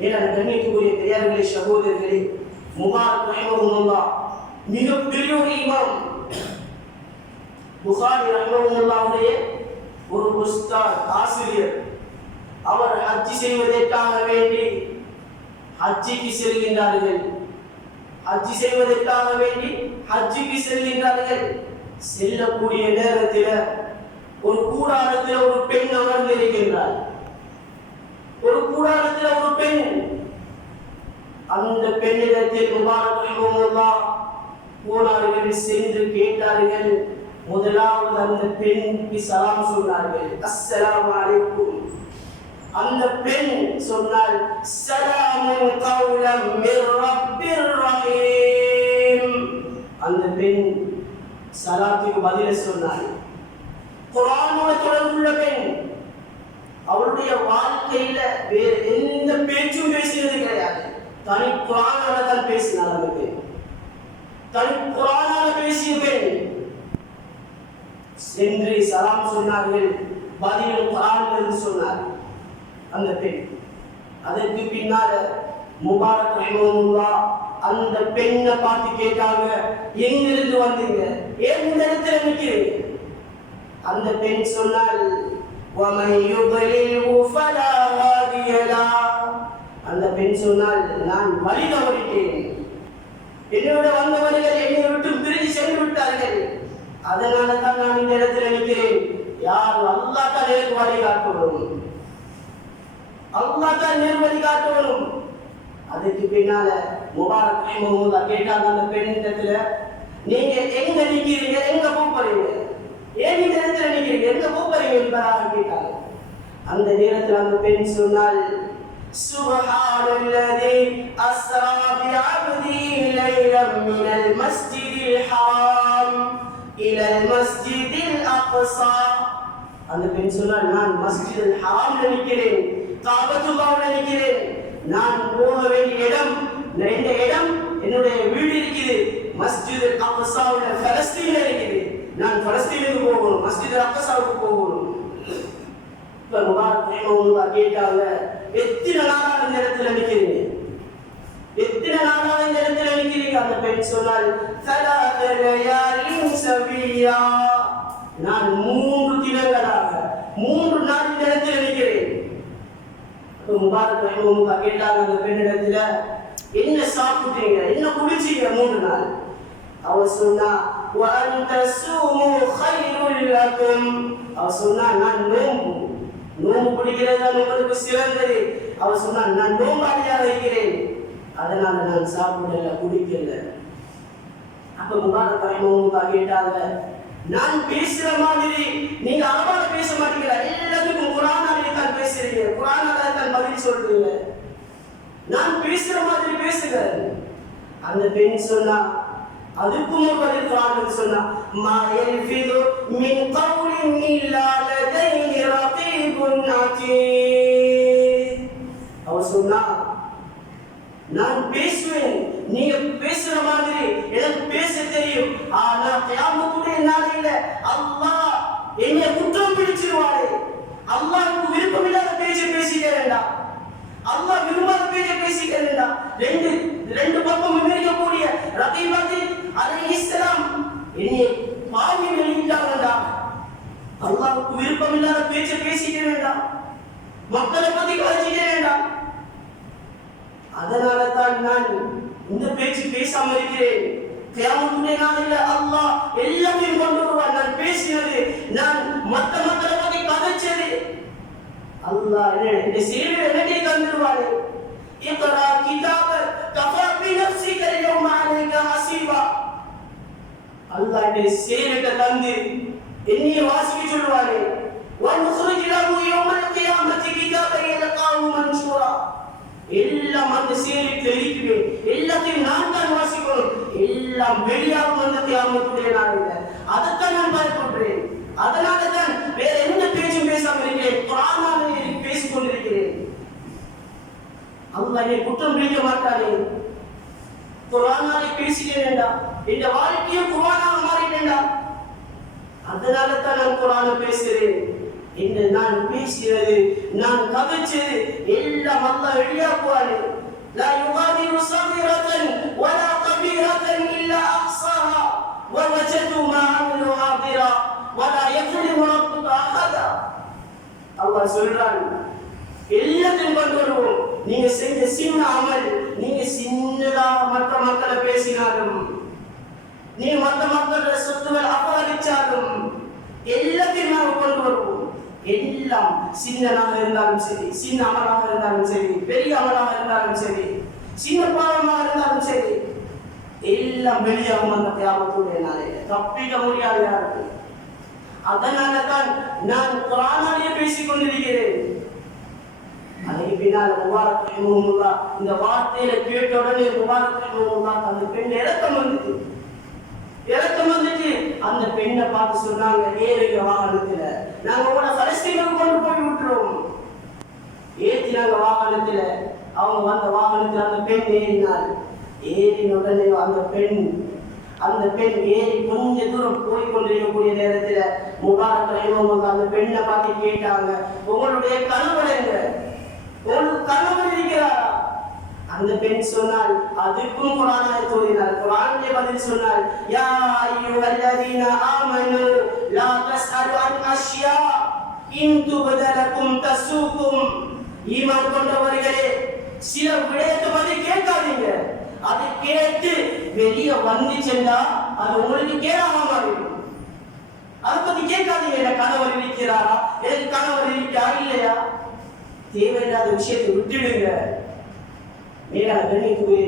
மேலான கண்ணியத்துக்குரிய பெரியார்களே, சகோதரர்களே, முபாரக் ரஹிமஹுல்லாஹ் மிகப்பெரிய ஒரு இமாம். புகாரி ரஹிமஹுல்லாஹுடைய ஒரு உஸ்தாத், ஆசிரியர். அவர் ஹஜ் செய்வதற்காக வேண்டி ஹஜ்ஜிக்கு செல்கின்றார்கள். ஹஜ் செய்வதற்காக வேண்டி ஹஜ்ஜிக்கு செல்கின்றார்கள். செல்லக்கூடிய நேரத்தில் ஒரு கூடாரத்தில் ஒரு பெண் அமர்ந்திருக்கின்றார். ஒரு கூடாரத்தில் ஒரு பெண். அந்த பெண்ணிடத்தில் முபாரக் ரஹிமஹுல்லாஹ் போனார்கள், சென்று கேட்டார்கள். முதலாவது அந்த பெண்ணுக்கு சலாம் சொன்னார்கள், அஸ்ஸலாமு அலைக்கும். அந்த பெண் சொன்னால், ஸலாமுன் கௌலம் மிர் ரப்பிர் ரஹீம். அந்த பெண் சலாத்துக்கு பதில சொன்னாள். குர்ஆனோட தொடர்புள்ள பெண். அவருடைய வாழ்க்கையில வேறு எந்த பேச்சும் பேசியது கிடையாது. தனி குர்ஆனால தான் பேசினார். அந்த பெண் தனி குர்ஆனால பேசிய பெண். சென்று சலாம் சொன்னார்கள், பதில் குர்ஆனில் இருந்து சொன்னார் அந்த பெண். அதற்கு பின்னால முபாரக் ரஹிமஹுல்லாஹ் அந்த பெண்ணை பார்த்து கேட்டாங்க, எங்கிருந்து வந்தீங்க, ஏன் இந்த இடத்துல நிற்கிறீங்க? அந்த பெண் சொன்னால், وَمَنْ يُضْلِلْهُ فَلَا هَادِيَ لَهُ. அந்த பெண் சொன்னால், நான் வழி தவறிட்டேன். என்னோட வந்தவர்கள் என்னை விட்டு பிரிஞ்சு சென்று விட்டார்கள். அதனால தான் நான் இந்த இடத்துல நிற்கிறேன். யார்? அல்லாஹ் தான் எனக்கு வழி காட்டணும். அல்லாஹ் தான் நேர் வழி காட்டணும். அதுக்கு பின்னால முபாரக் ரஹிமஹுல்லாஹ் கேட்டாங்க அந்த பெண்ணிடத்துல, நீங்க எங்க நிக்கிறீங்க, எங்க போறீங்க, ஏன் இந்த இடத்துல நிக்கிறீங்க, எங்க போறீங்க என்பதாக கேட்டாங்க. அந்த நேரத்தில் அந்த பெண் சொன்னால், சுப்ஹானல்லதி அஸ்ரா பிஅப்திஹி லைலம் மினல் மஸ்ஜிதில் ஹராம் இலல் மஸ்ஜிதில் அக்ஸா. அந்த பெண் சொன்னால், நான் மஸ்ஜிதுல் ஹராம்ல நிக்கிறேன், காபத்துல்லாஹ்ல நிக்கிறேன். நான் போக வேண்டிய இடம், இந்த இடம் என்னுடைய வீடு இருக்குது மஸ்ஜிதுல் அக்ஸாவுல, பலஸ்தீன்ல இருக்குது. நான் பலஸ்தீனுக்கு போகணும், மஸ்ஜிதுல் அக்ஸாவுக்கு போகணும். இப்ப முபாரக் ரஹிமஹுல்லாஹ் கேட்டாங்க, எத்தனை நாளா இந்த இடத்துல நிக்கிறீங்க, எத்தனை நாளா இந்த இடத்துல நிக்கிறீங்க? அந்த பெண் சொன்னால், ثلاث ليال سويا. நான் 3 தினங்களாக 3 நாள் இந்த இடத்துல நிக்கிறேன். முபாரக் ரஹிமஹுல்லாஹ் கேட்டாங்க அந்த பெண்ணிடத்துல, என்ன சாப்பிட்டீங்க, என்ன குடிச்சீங்க 3 நாள்? அவர் சொன்னா, وَأَنْ تَصُومُوا خَيْرٌ لَكُمْ. அவர் சொன்னா, நான் நோம்பு பிடிக்கிறது உங்களுக்கு சிறந்தது. அவர் சொன்னா, நான் நோம்பாளியாக இருக்கிறேன், அதனால நான் சாப்பிடல, குடிக்கல. அப்ப முபாரக் ரஹிமஹுல்லாஹ் கேட்டாங்க, நான் பேசுற மாதிரி நீங்க அரபால பேச மாட்டீங்களா? எல்லாத்துக்கும் குர்ஆனால தான் பேசுறீங்க, குர்ஆனால தான் பதில் சொல்றீங்க, நான் பேசுற மாதிரி பேசுங்க. அந்த பெண் சொன்னா, அதுக்கும் ஒரு பதில் குர்ஆன்ல சொன்னா, மா யல்ஃபிது மின் கௌலின் இல்லா லதைஹி ரகீபுன் அதீத். அவர் சொன்னா, நான் பேசுவேன், நீங்க பேசுற மாதிரி எனக்கு பேச தெரியும், ஆனா கியாமத்துடைய நாளையில அல்லாஹ் என்னை குற்றம் பிடிச்சிருவாரு. அல்லாஹ்வுக்கு விருப்பமில்லாத பேச்சை பேசிக்க வேண்டாம், அல்லாஹ் விரும்பாத பேச்சை பேசிக்க வேண்டாம். ரெண்டு பக்கம் இருக்கக்கூடிய ரகீபத்தி அலைஹிஸ்ஸலாம் என்னை பாவி வெளியிட்டாங்கடா. அல்லாஹ்வுக்கு விருப்பமில்லாத பேச்சை பேசிக்க வேண்டாம், மக்களை பத்தி கவலைச்சிக்க வேண்டாம். அதனால தான் நான் இந்த பேச்சு பேசாம இருக்கிறேன். கியாமத்துடைய நாளில அல்லாஹ் எல்லாத்தையும் கொண்டு வருவான். நான் பேசினது, நான் மக்களை பத்தி கதைச்சது, அல்லாஹ் என்ன சேவை என்னை தந்துருவாரு. இக்ரா கிதாப கஃபா பினஃப்ஸிக யௌம அலைக ஹஸீபா. அல்லாஹ் என்ன சேவையை தந்து என்னை வாசிக்க சொல்வாரு. வனுக்ரிஜு லஹு யௌமல் கியாமத்தி கிதாபன் யல்காஹு மன்ஷூரா. எல்லாம் அந்த சேவைக்கு இருக்கிறேன், எல்லாத்தையும் நான் தான் வாசிக்கணும், எல்லாம் வெளியாகும் அந்த கியாமத்துடைய நாளில. அதைத்தான் நான் பயப்படுறேன். அதனால தான் வேற எந்த பேச்சும் பேசாம இருக்கிறேன், குர்ஆனால பேசிக் கொண்டிருக்கிறேன். அல்லாஹ் என்னை குற்றம் பிடிக்க மாட்டானே. குர்ஆனால பேசிட்டேன்டா, இந்த வாழ்க்கையை குர்ஆனாக மாறிட்டேன்டா. அதனால தான் நான் குர்ஆனை பேசுறேன். என்று நான் பேசுகிறது, நான் கவிச்சது எல்லாம் அல்லாஹ் வெளியாக்குவாரு. லா யுகாதிரு ஸகீரத்தன் வலா கபீரத்தன் இல்லா அஹ்ஸாஹா வவஜது மா அமிலு ஹாதிரா வலா யஸ்லிமு ரப்புக அஹதா. அல்லாஹ் சொல்றான், எல்லாத்தையும் கொண்டு வருவோம். நீங்க செஞ்ச சின்ன அமல், நீங்க சின்னதா மற்ற மக்களை பேசினாலும், நீ மற்ற மக்களோட சொத்துக்கள் அபகரிச்சாலும் எல்லாத்தையும் நாங்கள் கொண்டு வருவோம். எல்லாம் சின்னதாக இருந்தாலும் சரி, சின்ன அமலாக இருந்தாலும் சரி, பெரிய அமலாக இருந்தாலும் சரி, சின்ன பாவமாக இருந்தாலும் சரி, எல்லாம் வெளியாகும் அந்த கியாமத்துடைய நாளையில. தப்பிக்க முடியாது யாருக்கு. அதனால தான் நான் குர்ஆனிலே பேசிக் கொண்டிருக்கிறேன். அதுக்கு பின்னால் முபாரக் ரஹிமஹுல்லாஹ் இந்த வார்த்தையில கேட்ட உடனே முபாரக் ரஹிமஹுல்லாஹ் அந்த பெண் இறக்கம் வந்துட்டு அந்த பெண்ணை பார்த்து சொன்னாங்க, ஏறுங்க வாகனத்துல, நாங்க உங்களை பலஸ்தீனுக்கு கொண்டு போய் விட்டுறோம். ஏற்றினாங்க வாகனத்துல. அவங்க வந்த வாகனத்துல அந்த பெண் ஏறினாள். ஏறின உடனே அந்த பெண் ஏறி கொஞ்ச தூரம் போய் கொண்டிருக்கக்கூடிய நேரத்துல முபாரக் ரஹிமஹுல்லாஹ் அந்த பெண்ணை பார்த்து கேட்டாங்க, உங்களுடைய கணவர் எங்க? உங்களுக்கு கணவர் இருக்கிறாரா? அந்த பெண் சொன்னால், அதுக்கும் குர்ஆனை ஓதினார். குர்ஆனிலே பதில் சொன்னால், யா அய்யுஹல்லதீன ஆமனு லா தஸ்அலு அன் அஷ்யா இன் துபதலகும் தஸூகும். ஈமான் கொண்டவர்களே, சில விடயத்தை பத்தி கேட்காதீங்க. அது கேட்டு வெளியே வந்துச்சுன்னா அது உங்களுக்கு கேடாம மாறிடும். அதை பத்தி கேட்காதீங்க. எனக்கு கணவர் இருக்கிறாரா, எனக்கு கணவர் இருக்கா இல்லையா, தேவையில்லாத விஷயத்தை விட்டுடுங்க. மேலான கண்ணியத்துக்குரிய